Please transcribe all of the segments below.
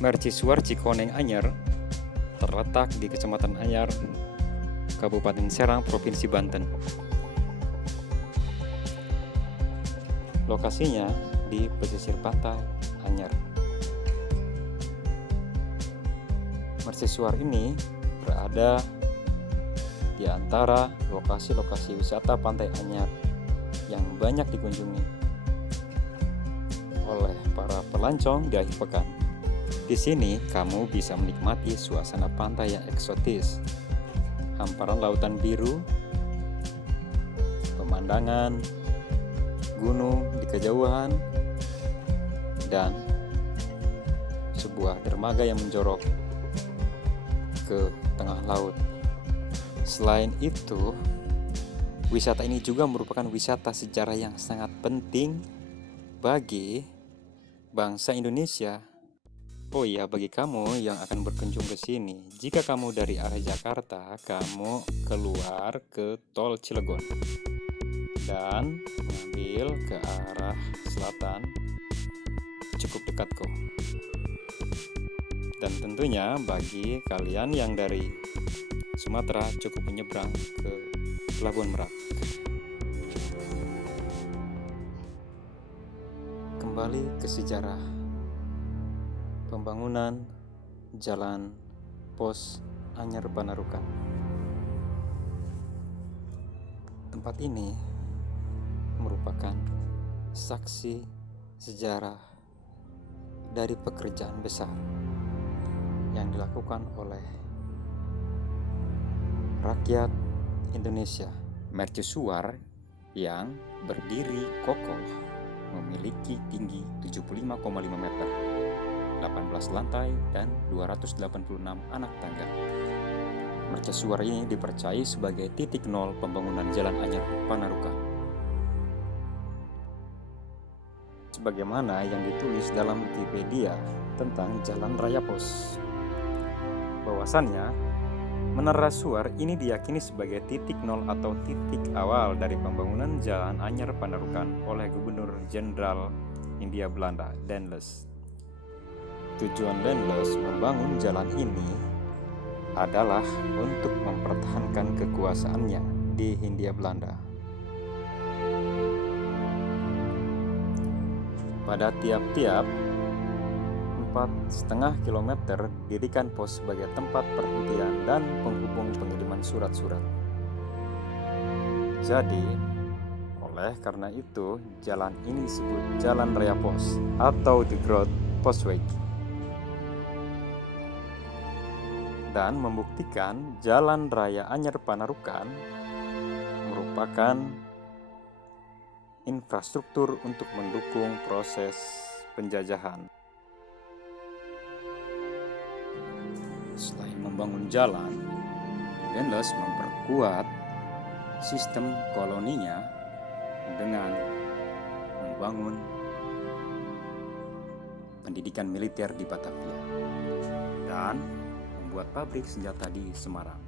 Mercusuar Cikoneng Anyar terletak di Kecamatan Anyar, Kabupaten Serang, Provinsi Banten. Lokasinya di pesisir pantai Anyar. Mercusuar ini berada di antara lokasi-lokasi wisata pantai Anyar yang banyak dikunjungi oleh para pelancong di akhir pekan. Di sini kamu bisa menikmati suasana pantai yang eksotis, hamparan lautan biru, pemandangan gunung di kejauhan, dan sebuah dermaga yang menjorok ke tengah laut. Selain itu, wisata ini juga merupakan wisata sejarah yang sangat penting bagi bangsa Indonesia. Oh iya, bagi kamu yang akan berkunjung ke sini, jika kamu dari arah Jakarta, kamu keluar ke tol Cilegon dan mengambil ke arah selatan, cukup dekat kok. Dan tentunya bagi kalian yang dari Sumatera, cukup menyeberang ke Pelabuhan Merak. Kembali ke sejarah pembangunan Jalan Pos Anyar Panarukan. Tempat ini merupakan saksi sejarah dari pekerjaan besar yang dilakukan oleh rakyat Indonesia. Mercusuar yang berdiri kokoh memiliki tinggi 75,5 meter, 18 lantai, dan 286 anak tangga. Mercusuar ini dipercayai sebagai titik nol pembangunan Jalan Anyar Panarukan. Sebagaimana yang ditulis dalam Wikipedia tentang Jalan Raya Pos, bahwasannya Menara Suar ini diyakini sebagai titik nol atau titik awal dari pembangunan Jalan Anyar Panarukan oleh Gubernur Jenderal Hindia Belanda Daendels. Tujuan Daendels membangun jalan ini adalah untuk mempertahankan kekuasaannya di Hindia Belanda. Pada tiap-tiap 4,5 km didirikan pos sebagai tempat perhentian dan penghubung pengiriman surat-surat. Jadi, oleh karena itu, jalan ini disebut Jalan Raya Pos atau The Groot Postweg. Dan membuktikan Jalan Raya Anyar Panarukan merupakan infrastruktur untuk mendukung proses penjajahan. Selain membangun jalan, Daendels memperkuat sistem koloninya dengan membangun pendidikan militer di Batavia dan membuat pabrik senjata di Semarang.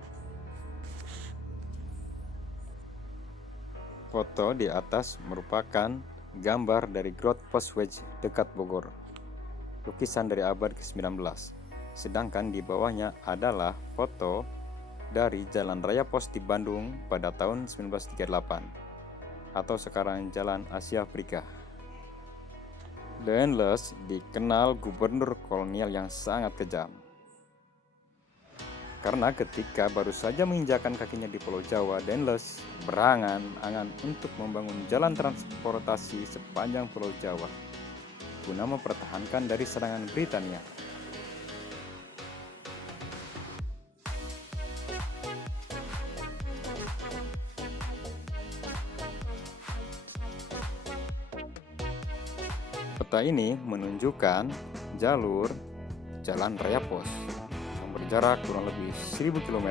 Foto di atas merupakan gambar dari Groot Postweg dekat Bogor, lukisan dari abad ke-19. Sedangkan di bawahnya adalah foto dari Jalan Raya Pos di Bandung pada tahun 1938 atau sekarang Jalan Asia Afrika. Daendels dikenal gubernur kolonial yang sangat kejam. Karena ketika baru saja menginjakan kakinya di Pulau Jawa, Daendels berangan-angan untuk membangun jalan transportasi sepanjang Pulau Jawa guna mempertahankan dari serangan Britania. Peta ini menunjukkan jalur Jalan Raya Pos berjarak kurang lebih 1000 km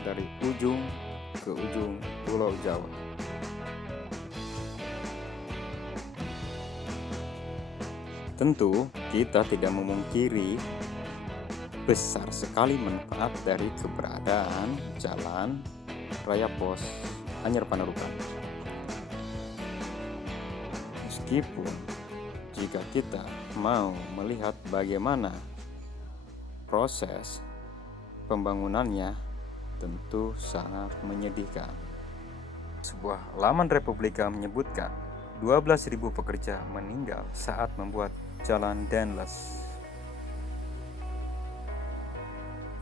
dari ujung ke ujung Pulau Jawa. Tentu kita tidak memungkiri besar sekali manfaat dari keberadaan Jalan Raya Pos Anyar Panarukan. Meskipun jika kita mau melihat bagaimana proses pembangunannya, tentu sangat menyedihkan. Sebuah laman Republika menyebutkan 12.000 pekerja meninggal saat membuat jalan Dauntless.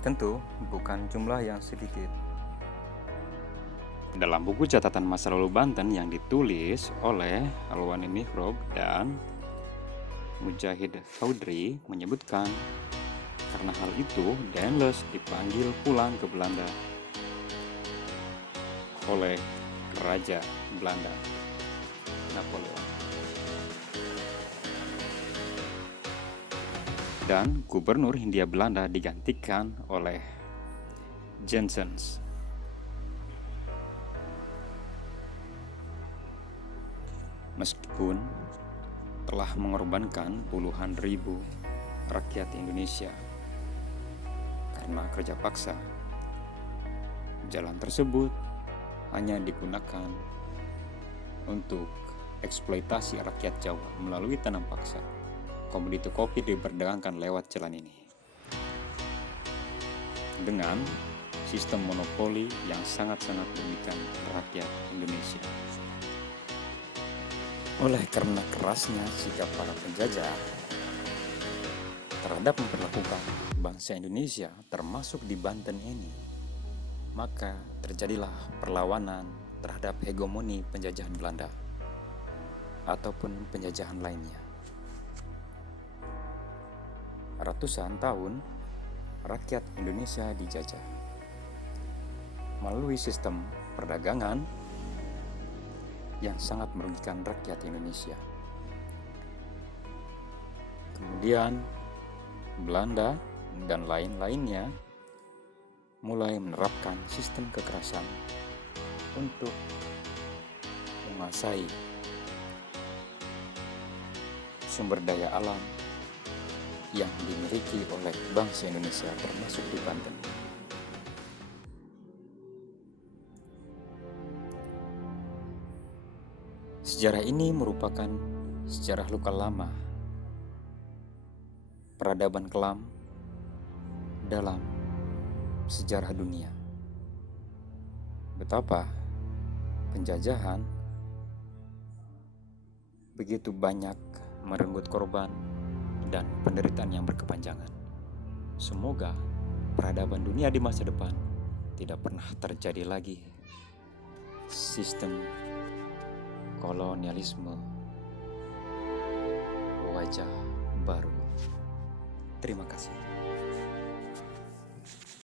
Tentu bukan jumlah yang sedikit. Dalam buku catatan masa lalu Banten yang ditulis oleh Alwani Mihrab dan Mujahid Faudri menyebutkan karena hal itu Dauntless dipanggil pulang ke Belanda oleh Raja Belanda Napoleon. Dan Gubernur Hindia Belanda digantikan oleh Janssens. Meskipun telah mengorbankan puluhan ribu rakyat Indonesia karena kerja paksa, jalan tersebut hanya digunakan untuk eksploitasi rakyat Jawa melalui tanam paksa. Komoditi kopi diperdagangkan lewat jalan ini dengan sistem monopoli yang sangat-sangat merugikan rakyat Indonesia. Oleh karena kerasnya sikap para penjajah terhadap memperlakukan bangsa Indonesia termasuk di Banten ini, maka terjadilah perlawanan terhadap hegemoni penjajahan Belanda ataupun penjajahan lainnya. Ratusan tahun rakyat Indonesia dijajah melalui sistem perdagangan yang sangat merugikan rakyat Indonesia. Kemudian Belanda dan lain-lainnya mulai menerapkan sistem kekerasan untuk menguasai sumber daya alam yang dimiliki oleh bangsa Indonesia termasuk di Banten. Sejarah ini merupakan sejarah luka lama, peradaban kelam dalam sejarah dunia. Betapa penjajahan begitu banyak merenggut korban dan penderitaan yang berkepanjangan. Semoga peradaban dunia di masa depan tidak pernah terjadi lagi sistem kolonialisme wajah baru. Terima kasih.